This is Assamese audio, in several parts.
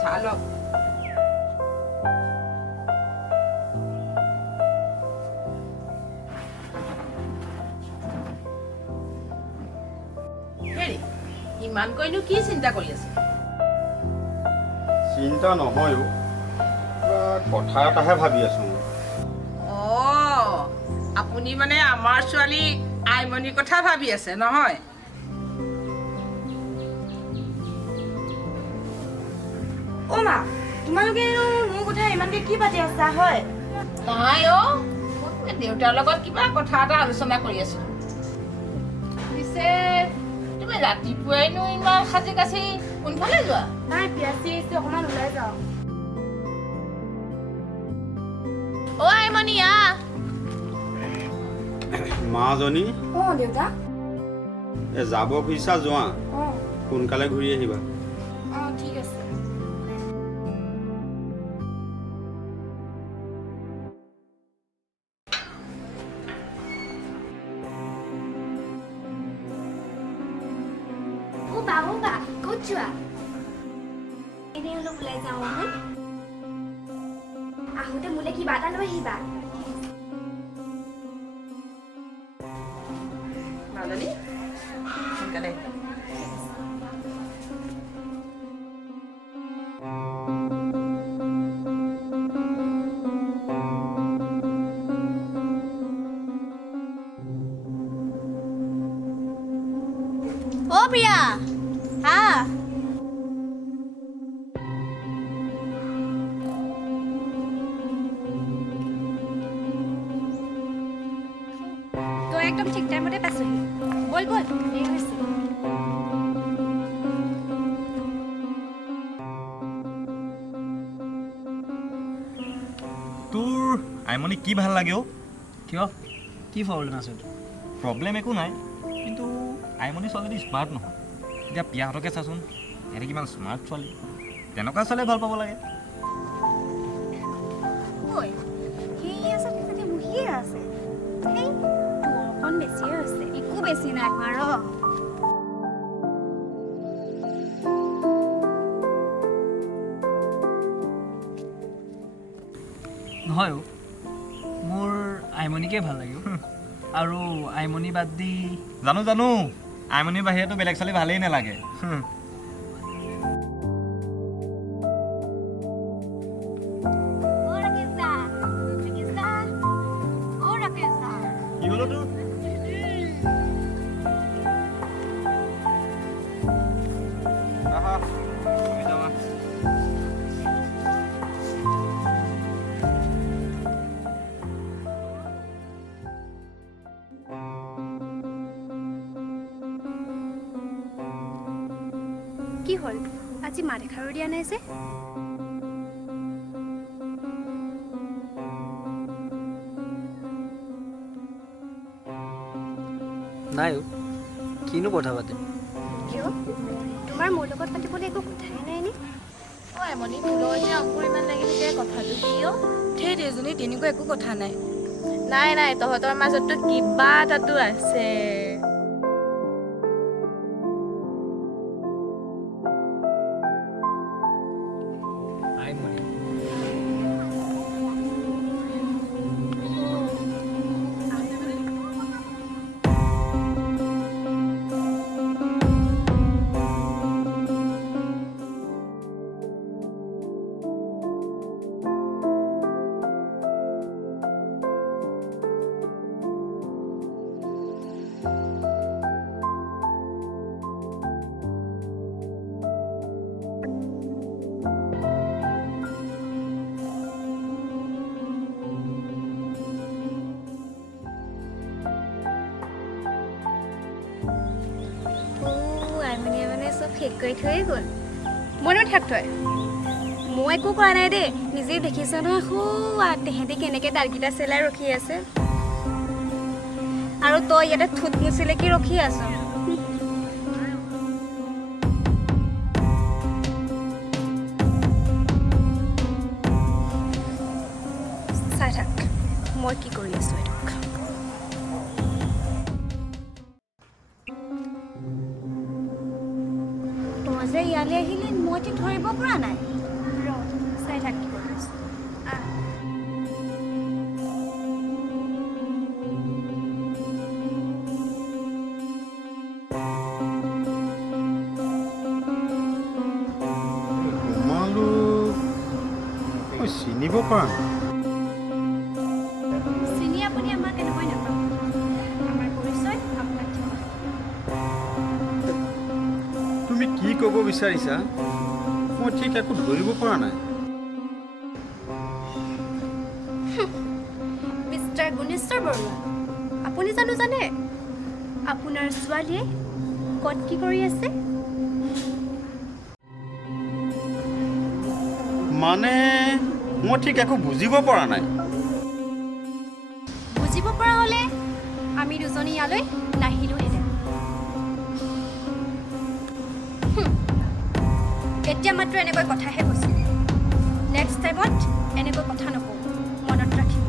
চালক হেৰি ইমান কইনো কি চিন্তা কৰি আছে চিন্তা নহয় কথা এটাহে ভাবি আছো আপুনি মানে আমাৰ ছোৱালী আইমনিৰ কথা ভাবি আছে নহয় ও মা তোমালোকে মোৰ কথা ইমানকে কি পাতি আছা হয় নাই মই দেউতাৰ লগত কিবা কথা এটা আলোচনা কৰি আছিলো পিছে তুমি ৰাতিপুৱাইনো ইমান সাজি কাচি কোনফালে যোৱা নাই পিয়াচি অকণমান ওলাই যাওঁ আইমনিয়া মাজনী দেউতা যাব খুজিছা যোৱা সোনকালে ঘূৰি আহিবা ঠিক আছে বাবা ক'ত যোৱা এনেই অলপ ওলাই যাওঁ আহোঁতে মোলে কিবা এটা লৈ আহিবা মাজনী সোনকালে প্ৰিয়া হা তই একদম ঠিক টাইমতে পাইছহি বল বল দেৰি হৈছে তোৰ আইমনি কি ভাল লাগে কিয় কি প্ৰব্লেম আছে প্ৰব্লেম একো নাই কিন্তু আইমনি ছোৱালী স্মাৰ্ট নহয় এতিয়া পিয়াহঁতকে চাচোন সিহঁতে কিমান স্মাৰ্ট ছোৱালী তেনেকুৱা ছোৱালী ভাল পাব লাগে একো বেছি নাই হোৱা ৰ নহয় মোৰ আইমনিকে ভাল লাগে আৰু আইমনি বাদ দি জানো আইমনিৰ বাহিৰেতো বেলেগ ছোৱালী ভালেই নালাগে কি হলো তোৰ কি হ'ল আজি মা দেখাৰো দিয়া নাই যে নাই কিনো কথা পাতে কিয় তোমাৰ মোৰ লগত পাতিবলৈ একো কথাই নাই নে আইমনি তোৰ যে অংকুৰ ইমান লাগি থাকে কথাটো কিয় সেই দুজনী তেনেকুৱা একো কথা নাই নাই তহঁতৰ মাজততো কিবা এটাতো আছে আইমনি শেষ কৰি থৈয়ে গ'ল মনত থাক তই মই একো কৰা নাই দেই নিজে দেখিছ নহয় তেহেঁতি কেনেকৈ দালকেইটা চেলাই ৰখি আছে আৰু তই ইয়াতে থুত মুচিলে কি ৰখি আছ চাই থাক মই কি কৰি আছো এইটোক তই যে ইয়ালৈ আহিলি মই ধৰিব পৰা নাই চাই থাকিব লৈছোঁ তোমালোক মই চিনিব পৰা নাই চিনি আপুনি আমাক কেনেকৈ নাপাব আমাৰ পৰিচয় আপোনাক দিব তুমি কি ক'ব বিচাৰিছা মই ঠিক একো ধৰিব পৰা নাই মিষ্টাৰ গুণেশ্বৰ বৰুৱা আপুনি জানে আপোনাৰ ছোৱালীয়ে ক'ত কি কৰি আছে মানে মই ঠিক একো বুজিব পৰা নাই বুজিব পৰা হ'লে আমি দুজনী ইয়ালৈ নাহিলোহেঁতেন এতিয়া মাত্ৰ এনেকৈ কথাহে কৈছোঁ নেক্সট টাইমত এনেকৈ কথা নকওঁ মনত ৰাখিব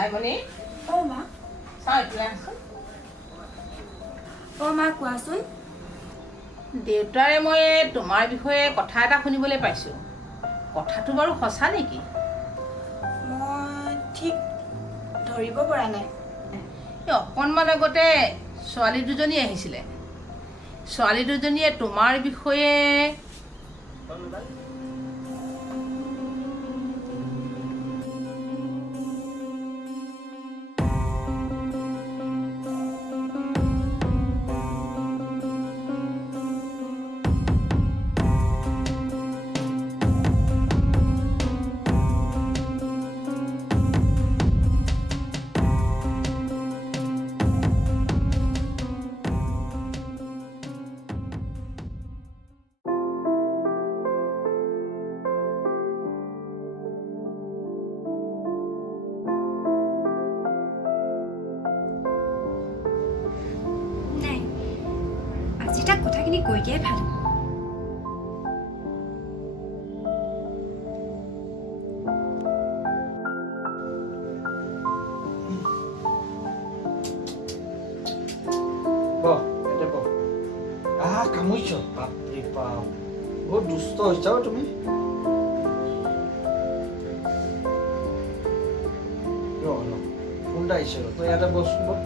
আইমনি অ' মা চাওঁ এতিয়া আছোন অ' মা কোৱাচোন দেউতাৰে মই তোমাৰ বিষয়ে কথা এটা শুনিবলৈ পাইছোঁ কথাটো বাৰু সঁচা নেকি মই ঠিক ধৰিব পৰা নাই এই অকণমান আগতে ছোৱালী দুজনী আহিছিলে ছোৱালী দুজনীয়ে তোমাৰ বিষয়ে নাই আজি তাক কথাখিনি কৈ দিয়াই ভাল কামুৰিছ বাপৰে বাপ বহুত দুষ্ট হৈছা তুমি কোনটা আহিছে তই ইয়াতে বসচোন বল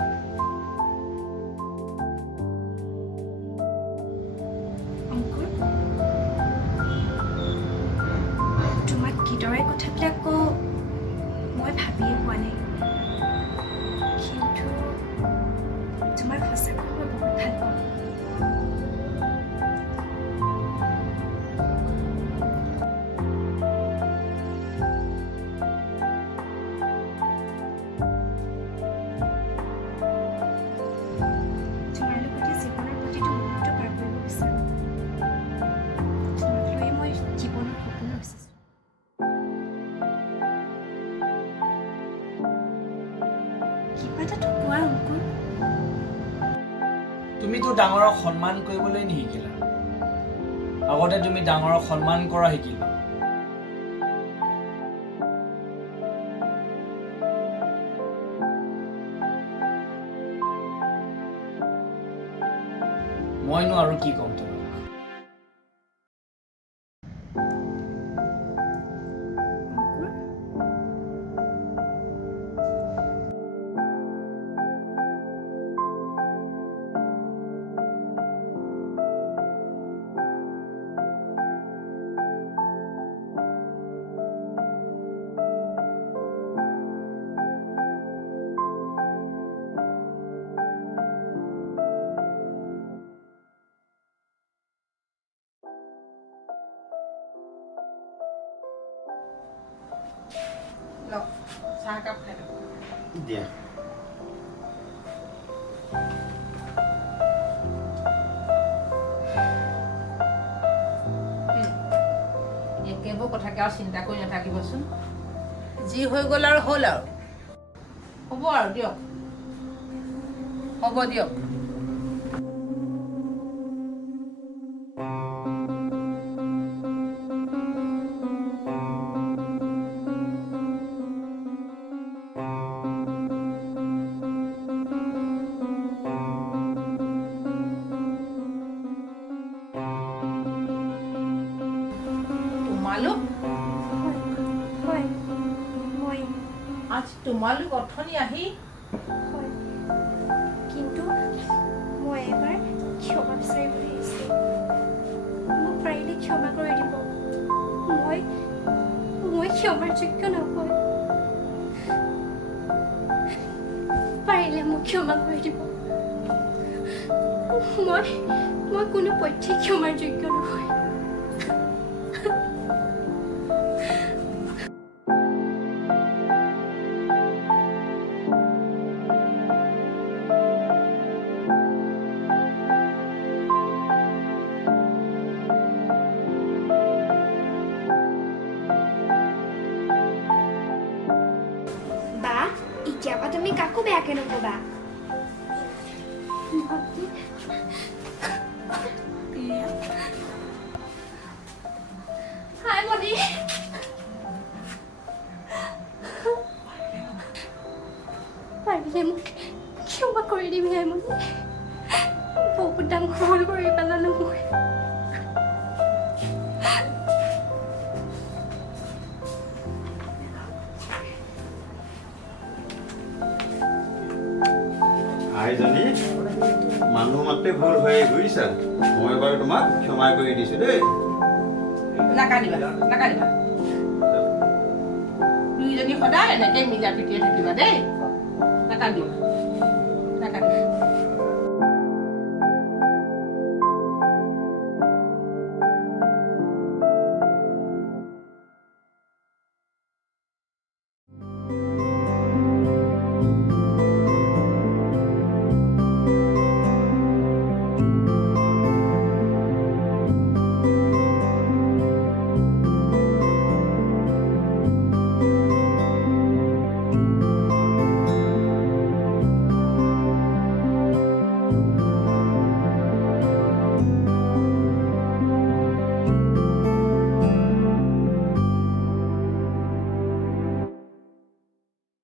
অংকুৰ তোমাক কিদৰে কথাবিলাক কওঁ মই ভাবিয়ে পোৱা নাই কিন্তু তোমাক সঁচাকৈ মই বহুত ভাল পাওঁ তোমাৰ লগতে জীৱনৰ প্ৰতিটো মুহূৰ্ত পাৰ কৰিব বিচাৰোঁ তোমাক লৈয়ে মই জীৱনৰ সপোন ৰচিছোঁ কিবা এটাতো কোৱা অংকুৰ তুমিতো ডাঙৰক সন্মান কৰিবলৈ নিশিকিলা আগতে তুমি ডাঙৰক সন্মান কৰা শিকিলা মইনো আৰু কি ক'ম তোমাক লওক চাহ একাপ খাই লওক দিয়া একেবোৰ কথাকে আৰু চিন্তা কৰি নাথাকিবচোন যি হৈ গ'ল আৰু হ'ল আৰু হ'ব আৰু দিয়ক হ'ব দিয়ক তোমালোক হয় মই আজ তোমালোক অথনি আহি হয় কিন্তু মই এবাৰ ক্ষমা বিচাৰিবলৈ আহিছিলোঁ মোক পাৰিলে ক্ষমা কৰি দিব মই ক্ষমাৰ যোগ্য নহয় পাৰিলে মোক ক্ষমা কৰি দিব মই কোনো পধ্যে ক্ষমাৰ যোগ্য নহয় বা এতিয়াৰ পৰা তুমি কাকো বেয়াকে নকবা হাই মণি পাৰিলে মোক ক্ষমা কৰি দিবি হাই মণি বহুত ডাঙৰ ভুল কৰি পেলালো মই আইজনী মানুহ মাত্ৰে ভুল হয়ে বুজিছা মই বাৰু তোমাক ক্ষমা কৰি দিছো দেই নাকান্দিবা নাকান্দিবা দুইজনী সদায় এনেকে মিলা প্ৰীতিৰে থাকিবা দেই নাকান্দিবা নাকান্দিবা